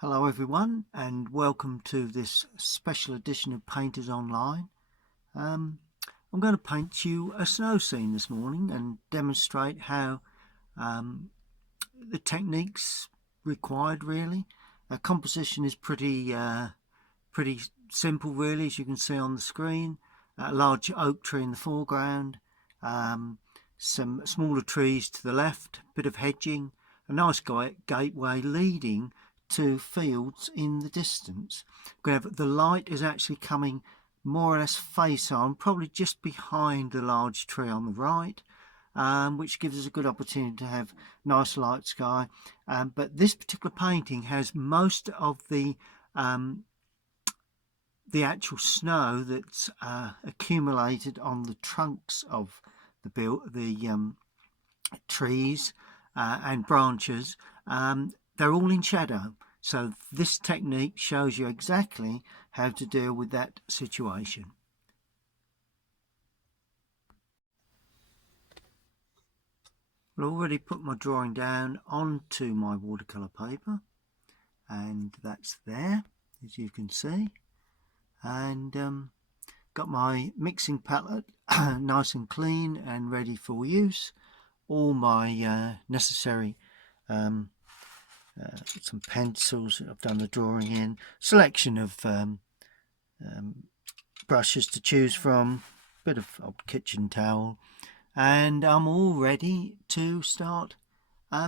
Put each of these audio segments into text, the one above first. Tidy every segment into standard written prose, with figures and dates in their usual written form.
Hello everyone and welcome to this special edition of Painters Online. I'm going to paint you a snow scene this morning and demonstrate how the techniques required really. Composition is pretty simple really, as you can see on the screen. A large oak tree in the foreground, some smaller trees to the left, a bit of hedging, a nice gateway leading to fields in the distance. The light is actually coming more or less face on, probably just behind the large tree on the right, which gives us a good opportunity to have nice light sky. But this particular painting has most of the actual snow that's accumulated on the trunks of the trees and branches. They're all in shadow, so this technique shows you exactly how to deal with that situation. I've already put my drawing down onto my watercolour paper, and that's there, as you can see, and got my mixing palette nice and clean and ready for use. All my necessary some pencils I've done the drawing in, selection of brushes to choose from, bit of old kitchen towel, and I'm all ready to start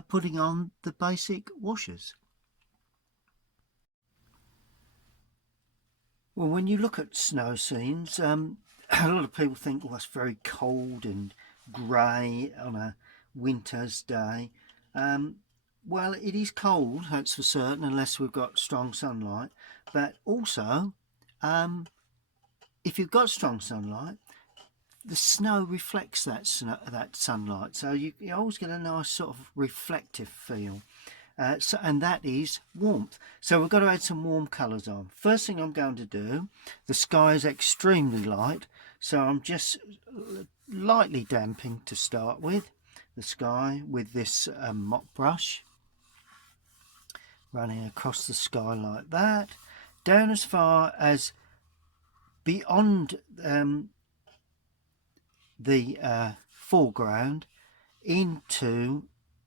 putting on the basic washes. Well, when you look at snow scenes, a lot of people think, well, it's very cold and grey on a winter's day. Well, it is cold, that's for certain, unless we've got strong sunlight. But also, if you've got strong sunlight, the snow reflects that sunlight. So you always get a nice sort of reflective feel. And that is warmth. So we've got to add some warm colours on. First thing I'm going to do, the sky is extremely light, so I'm just lightly damping to start with the sky with this mop brush, running across the sky like that, down as far as beyond the foreground into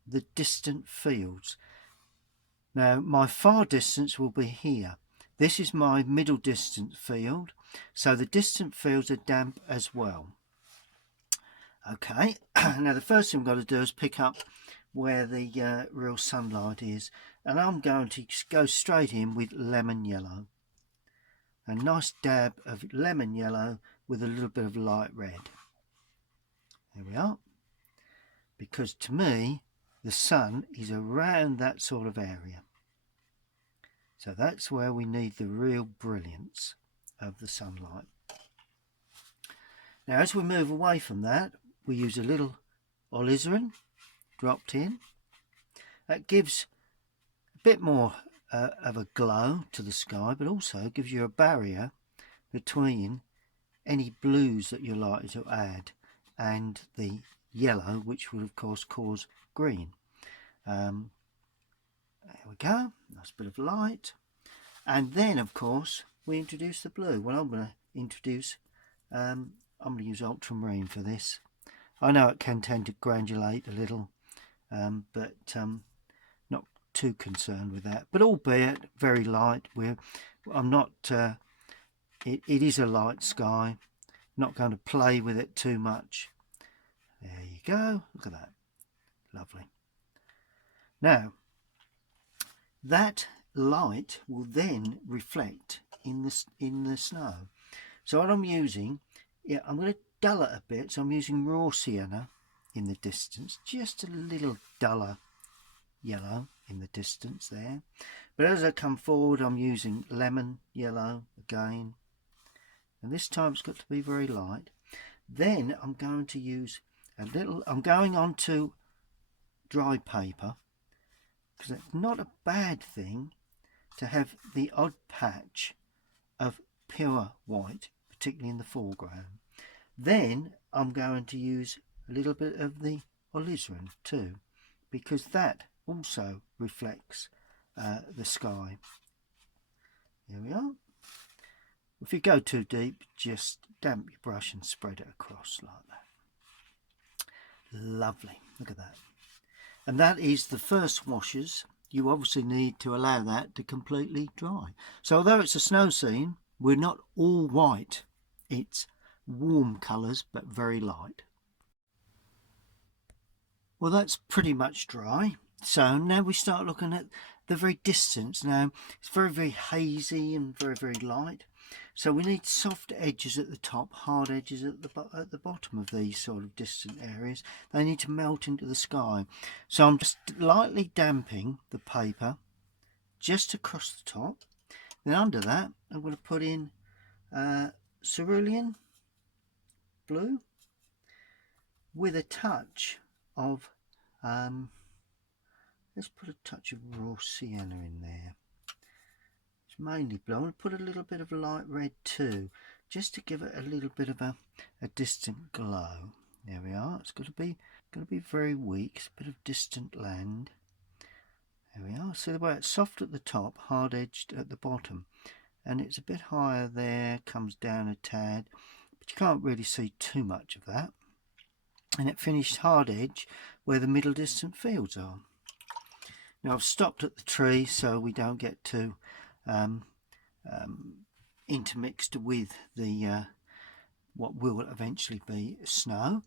the distant fields. Now my far distance will be here. This is my middle distance field, so the distant fields are damp as well. Okay, now the first thing I've got to do is pick up where the real sunlight is, and I'm going to go straight in with lemon yellow. A nice dab of lemon yellow with a little bit of light red. There we are. Because to me, the sun is around that sort of area. So that's where we need the real brilliance of the sunlight. Now as we move away from that, we use a little alizarin dropped in. That gives a bit more of a glow to the sky, but also gives you a barrier between any blues that you're likely to add and the yellow, which would of course cause green. There we go, nice bit of light. And then of course we introduce the blue. Well, I'm going to introduce I'm going to use ultramarine for this. I know it can tend to granulate a little, but not too concerned with that, but albeit very light. I'm not it is a light sky, not going to play with it too much. There you go, look at that, lovely. Now that light will then reflect in the snow. So what I'm using, I'm going to dull it a bit, so I'm using raw sienna in the distance, just a little duller yellow in the distance there. But as I come forward, I'm using lemon yellow again, and this time it's got to be very light. Then I'm going to use a little, I'm going on to dry paper, because it's not a bad thing to have the odd patch of pure white, particularly in the foreground. Then I'm going to use a little bit of the alizarin too, because that also reflects the sky. Here we are. If you go too deep, just damp your brush and spread it across like that. Lovely, look at that. And that is the first washes. You obviously need to allow that to completely dry. So although it's a snow scene, we're not all white. It's warm colours, but very light. Well, that's pretty much dry. So now we start looking at the very distance. Now, it's very, very hazy and very, very light. So we need soft edges at the top, hard edges at the bottom of these sort of distant areas. They need to melt into the sky. So I'm just lightly damping the paper just across the top. Then under that, I'm going to put in cerulean blue with a touch of, let's put a touch of raw sienna in there. It's mainly blue. I'm going to put a little bit of light red too, just to give it a little bit of a distant glow. There we are. It's going to be very weak. It's a bit of distant land. There we are. See the way it's soft at the top, hard edged at the bottom, and it's a bit higher there, comes down a tad, but you can't really see too much of that. And it finished hard edge where the middle distant fields are. Now I've stopped at the tree so we don't get too intermixed with the what will eventually be snow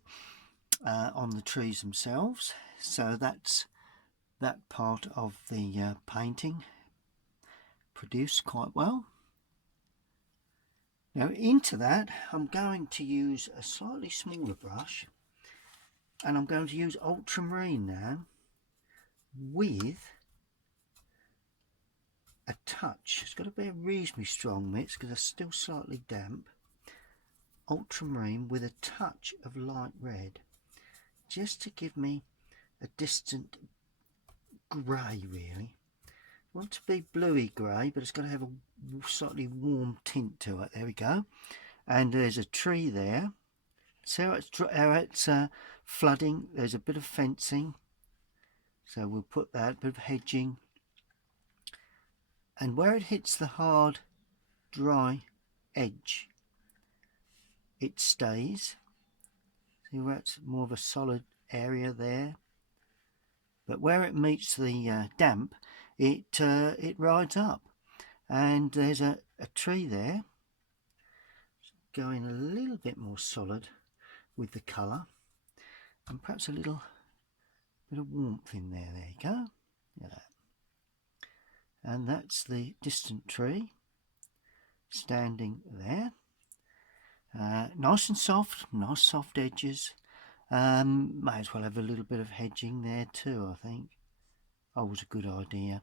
on the trees themselves. So that's that part of the painting produced quite well. Now into that I'm going to use a slightly smaller brush, and I'm going to use ultramarine now with a touch. It's got to be a reasonably strong mix because it's still slightly damp. Ultramarine with a touch of light red, just to give me a distant grey really. I want it to be bluey grey, but it's got to have a slightly warm tint to it. There we go. And there's a tree there. See how it's flooding. There's a bit of fencing, so we'll put that, bit of hedging. And where it hits the hard, dry edge, it stays. See where it's more of a solid area there. But where it meets the damp, it rides up. And there's a tree there, going a little bit more solid with the colour, and perhaps a little bit of warmth in there. There you go. Look at that. And that's the distant tree standing there. Nice and soft, nice soft edges. May as well have a little bit of hedging there too, I think. Always a good idea.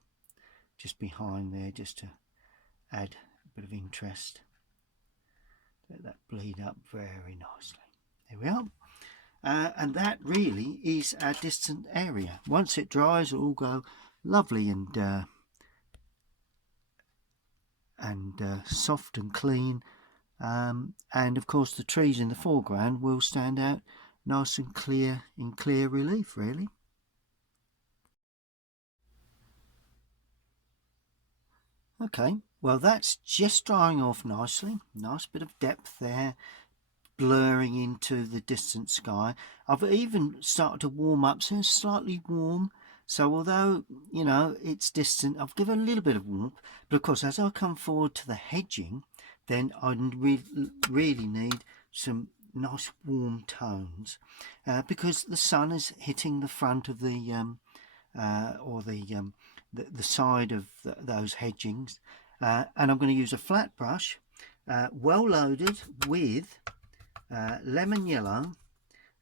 Just behind there, just to add a bit of interest. Let that bleed up very nicely. There we are. And that really is our distant area. Once it dries, it will all go lovely and soft and clean, and of course the trees in the foreground will stand out nice and clear, in clear relief really. Okay, well that's just drying off nicely. Nice bit of depth there, blurring into the distant sky. I've even started to warm up, so it's slightly warm. So although, you know, it's distant, I've given a little bit of warmth. But of course, as I come forward to the hedging, then I really need some nice warm tones, because the sun is hitting the front of the side of those hedgings, and I'm going to use a flat brush, well loaded with lemon yellow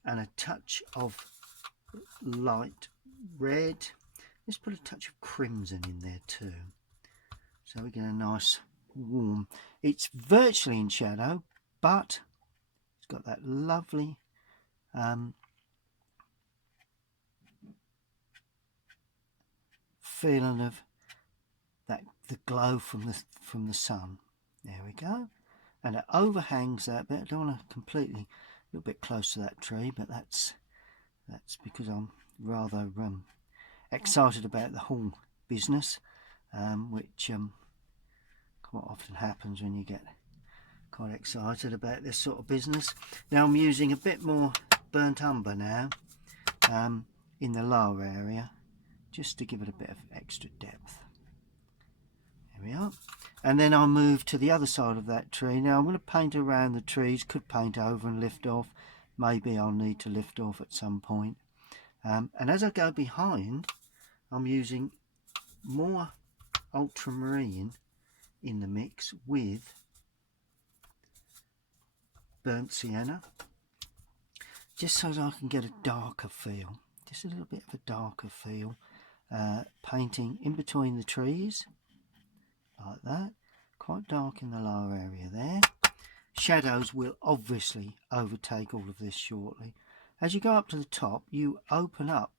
and a touch of light red. Let's put a touch of crimson in there too, so we get a nice warm. It's virtually in shadow, but it's got that lovely feeling of that, the glow from the sun. There we go. And it overhangs that bit. I don't want to completely, a little bit close to that tree, but that's because I'm rather excited about the whole business. which quite often happens when you get quite excited about this sort of business. Now I'm using a bit more burnt umber now in the lower area, just to give it a bit of extra depth. There we are. And then I'll move to the other side of that tree. Now I'm going to paint around the trees, could paint over and lift off. Maybe I'll need to lift off at some point. And as I go behind, I'm using more ultramarine in the mix with burnt sienna, just so that I can get a darker feel, just a little bit of a darker feel, painting in between the trees like that, quite dark in the lower area there. Shadows will obviously overtake all of this shortly. As you go up to the top, you open up,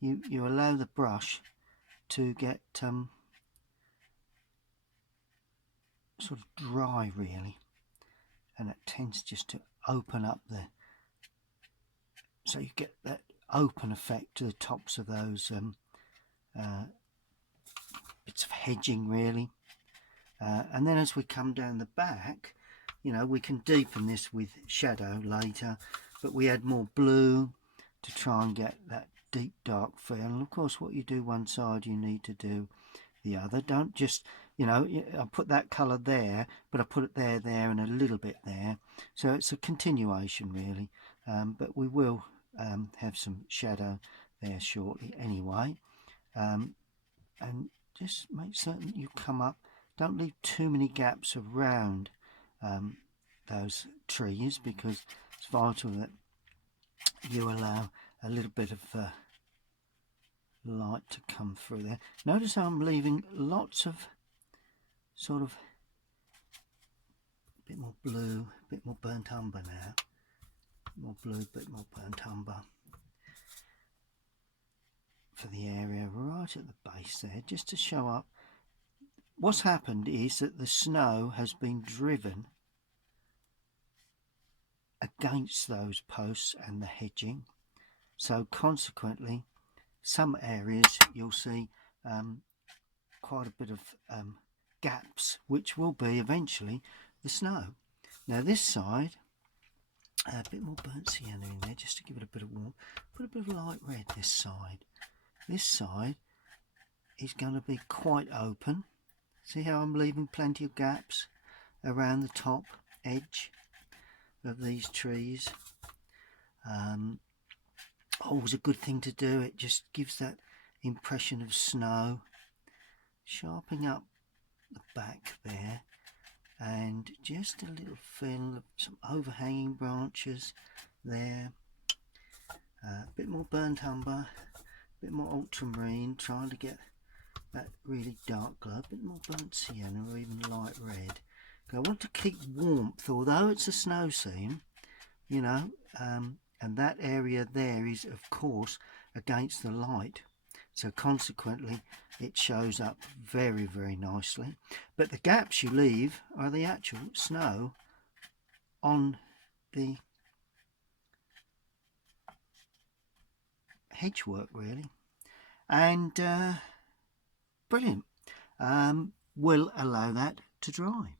you allow the brush to get sort of dry really, and it tends just to open up there, so you get that open effect to the tops of those bits of hedging really. And then as we come down the back, you know, we can deepen this with shadow later, but we add more blue to try and get that deep dark feel. And of course what you do one side you need to do the other. Don't just, you know, I put that colour there, but I put it there and a little bit there, so it's a continuation really. But we will have some shadow there shortly anyway. And just make certain you come up, don't leave too many gaps around those trees, because it's vital that you allow a little bit of light to come through there. Notice how I'm leaving lots of sort of a bit more blue, a bit more burnt umber now. More blue, a bit more burnt umber for the area right at the base there, just to show up. What's happened is that the snow has been driven against those posts and the hedging, so consequently some areas you'll see quite a bit of gaps, which will be eventually the snow. Now this side, a bit more burnt sienna in there just to give it a bit of warmth. Put a bit of light red this side. This side is going to be quite open. See how I'm leaving plenty of gaps around the top edge of these trees. Always a good thing to do, it just gives that impression of snow. Sharpening up the back there, and just a little feel of some overhanging branches there. A bit more burnt umber, a bit more ultramarine, trying to get that really dark glow, a bit more burnt sienna or even light red. I want to keep warmth, although it's a snow scene, you know, and that area there is of course against the light, so consequently it shows up very, very nicely. But the gaps you leave are the actual snow on the hedgework really. And brilliant. We'll allow that to dry.